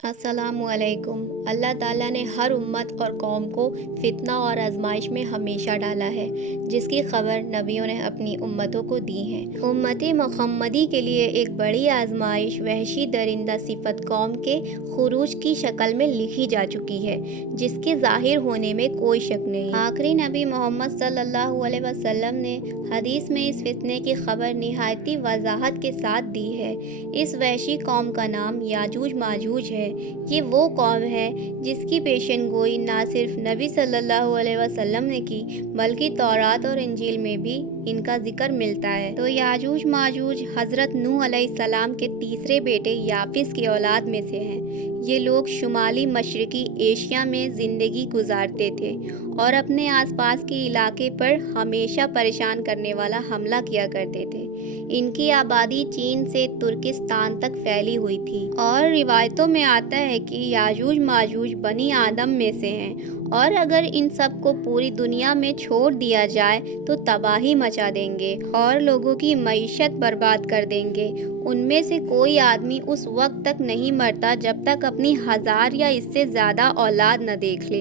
अस्सलामु अलैकुम। अल्लाह ताला ने हर उम्मत और कौम को फितना और आजमाइश में हमेशा डाला है, जिसकी खबर नबियों ने अपनी उम्मतों को दी है। उम्मती मुहम्मदी के लिए एक बड़ी आजमाइश वहशी दरिंदा सिफत कौम के खुरूज की शक्ल में लिखी जा चुकी है, जिसके ज़ाहिर होने में कोई शक नहीं। आखिरी नबी मोहम्मद सल्लल्लाहु अलैहि वसल्लम ने हदीस में इस फितने की खबर निहायती वजाहत के साथ दी है। इस वहशी कौम का नाम याजूज माजूज है। ये वो कौम है जिसकी पेशनगोई ना सिर्फ नबी सल्लल्लाहु अलैहि वसल्लम ने की, बल्कि तौरात और इंजील में भी इनका जिक्र मिलता है। तो याजूज माजूज हज़रत नूह अलैहिस्सलाम के तीसरे बेटे याफिस की औलाद में से हैं। ये लोग शुमाली मशरकी एशिया में ज़िंदगी गुजारते थे और अपने आसपास के इलाके पर हमेशा परेशान करने वाला हमला किया करते थे। इनकी आबादी चीन से तुर्किस्तान तक फैली हुई थी और रिवायतों में आता है कि याजूज माजूज बनी आदम में से हैं और अगर इन सब को पूरी दुनिया में छोड़ दिया जाए तो तबाही मचा देंगे और लोगों की मईशत बर्बाद कर देंगे। उनमें से कोई आदमी उस वक्त तक नहीं मरता जब तक अपनी 1000 या इससे ज़्यादा औलाद न देख ले।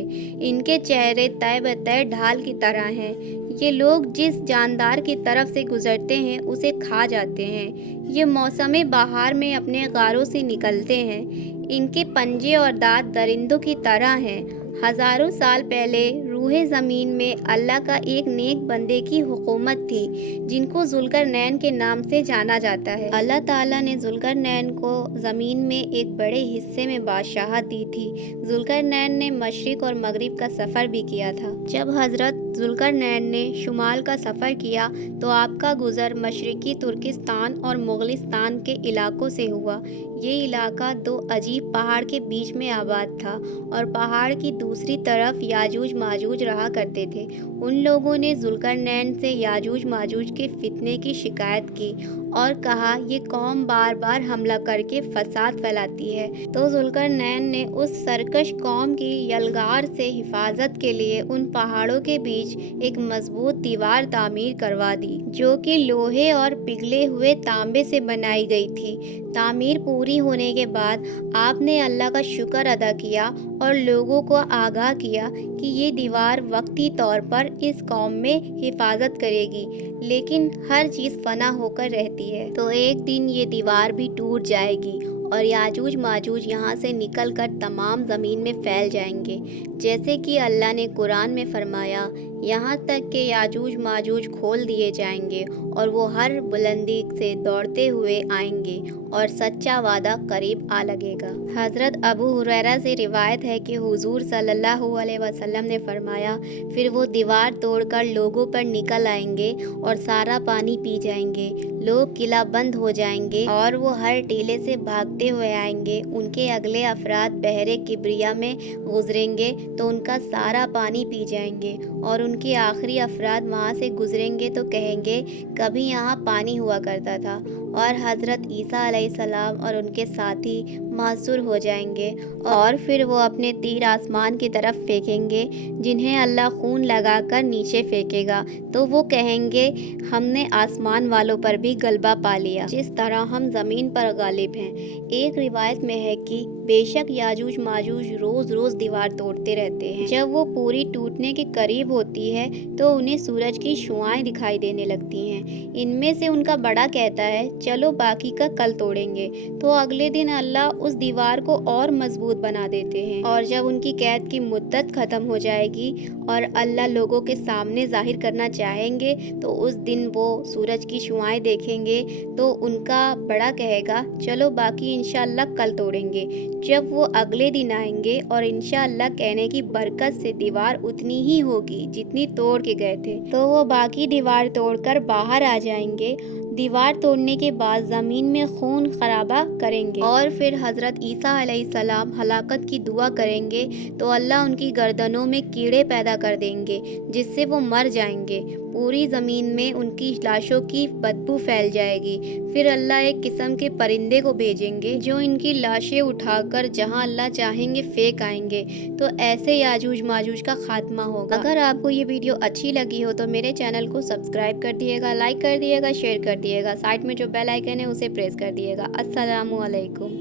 इनके चेहरे तय बतय ढाल की तरह हैं। ये लोग जिस जानदार की तरफ से गुजरते हैं उसे खा जाते हैं। ये मौसम बहार में अपने गारों से निकलते हैं। इनके पंजे और दांत दरिंदों की तरह हैं। हज़ारों साल पहले रूहे ज़मीन में अल्लाह का एक नेक बंदे की हुकूमत थी, जिनको जुल्करनैन के नाम से जाना जाता है। अल्लाह ताला ने जुल्करनैन को ज़मीन में एक बड़े हिस्से में बादशाहत दी थी। जुल्करनैन ने मशरिक़ और मगरिब का सफ़र भी किया था। जब हज़रत जुल्करनैन ने शुमाल का सफ़र किया तो आपका गुज़र मशरिकी तुर्किस्तान और मुग़लिस्तान के इलाकों से हुआ। ये इलाका दो अजीब पहाड़ के बीच में आबाद था और पहाड़ की दूसरी तरफ याजूज माजूज रहा करते थे। उन लोगों ने जुल्करनैन से याजूज माजूज के फितने की शिकायत की और कहा, ये कौम बार बार हमला करके फसाद फैलाती है। तो जुल्करनैन ने उस सरकश कौम की यलगार से हिफाजत के लिए उन पहाड़ों के बीच एक मजबूत दीवार तामीर करवा दी, जो कि लोहे और पिघले हुए तांबे से बनाई गई थी। तामीर पूरी होने के बाद आपने अल्लाह का शुक्र अदा किया और लोगों को आगाह किया कि ये दीवार वक्ती तौर पर इस कौम में हिफाजत करेगी, लेकिन हर चीज़ फना होकर रहती है। तो एक दिन ये दीवार भी टूट जाएगी और याजूज माजूज यहाँ से निकलकर तमाम ज़मीन में फैल जाएंगे, जैसे कि अल्लाह ने कुरान में फरमाया, यहाँ तक कि याजूज माजूज खोल दिए जाएंगे और वो हर बुलंदी से दौड़ते हुए आएंगे और सच्चा वादा करीब आ लगेगा। हज़रत अबू हुरैरा से रिवायत है कि हुजूर सल्लल्लाहु अलैहि वसल्लम ने फरमाया, फिर वो दीवार तोड़कर लोगों पर निकल आएंगे और सारा पानी पी जाएंगे। लोग किला बंद हो जाएंगे और वो हर टीले से भागते हुए आएंगे। उनके अगले अफराद बहरे किब्रिया में गुजरेंगे तो उनका सारा पानी पी जाएंगे और उनके आखिरी अफराद वहाँ से गुजरेंगे तो कहेंगे, कभी यहाँ पानी हुआ करता था, और हज़रत ईसा अलैहिस्सलाम और उनके साथी मासूर हो जाएंगे और फिर वो अपने तीर आसमान की तरफ फेंकेंगे, जिन्हें अल्लाह खून लगाकर नीचे फेंकेगा। तो वो कहेंगे, हमने आसमान वालों पर भी गलबा पा लिया, जिस तरह हम ज़मीन पर गालिब हैं। एक रिवायत में है कि बेशक याजूज माजूज रोज़ रोज़ दीवार तोड़ते रहते हैं। जब वो पूरी टूटने के करीब होती है तो उन्हें सूरज की शुआएं दिखाई देने लगती हैं। इनमें से उनका बड़ा कहता है, चलो बाकी का कल तोड़ेंगे। तो अगले दिन अल्लाह उस दीवार को और मजबूत बना देते हैं और जब उनकी कैद की मुद्दत ख़त्म हो जाएगी और अल्लाह लोगों के सामने जाहिर करना चाहेंगे तो उस दिन वो सूरज की शुआएं देखेंगे तो उनका बड़ा कहेगा, चलो बाकी इंशाअल्लाह कल तोड़ेंगे। जब वो अगले दिन आएंगे और इंशाअल्लाह कहने की बरकत से दीवार उतनी ही होगी जितनी तोड़ के गए थे, तो वो बाकी दीवार तोड़कर बाहर आ जाएंगे। दीवार तोड़ने के बाद ज़मीन में खून खराबा करेंगे और फिर हज़रत ईसा अलैहिस्सलाम हलाकत की दुआ करेंगे तो अल्लाह उनकी गर्दनों में कीड़े पैदा कर देंगे, जिससे वो मर जाएंगे। पूरी ज़मीन में उनकी लाशों की बदबू फैल जाएगी। फिर अल्लाह एक किस्म के परिंदे को भेजेंगे जो इनकी लाशें उठाकर जहां अल्लाह चाहेंगे फेंक आएंगे। तो ऐसे याजूज माजूज का खात्मा होगा। अगर आपको ये वीडियो अच्छी लगी हो तो मेरे चैनल को सब्सक्राइब कर दिएगा, लाइक कर दिएगा, शेयर कर दिएगा। साइड में जो बेल आइकन है उसे प्रेस कर दिएगा। अस्सलामु अलैकुम।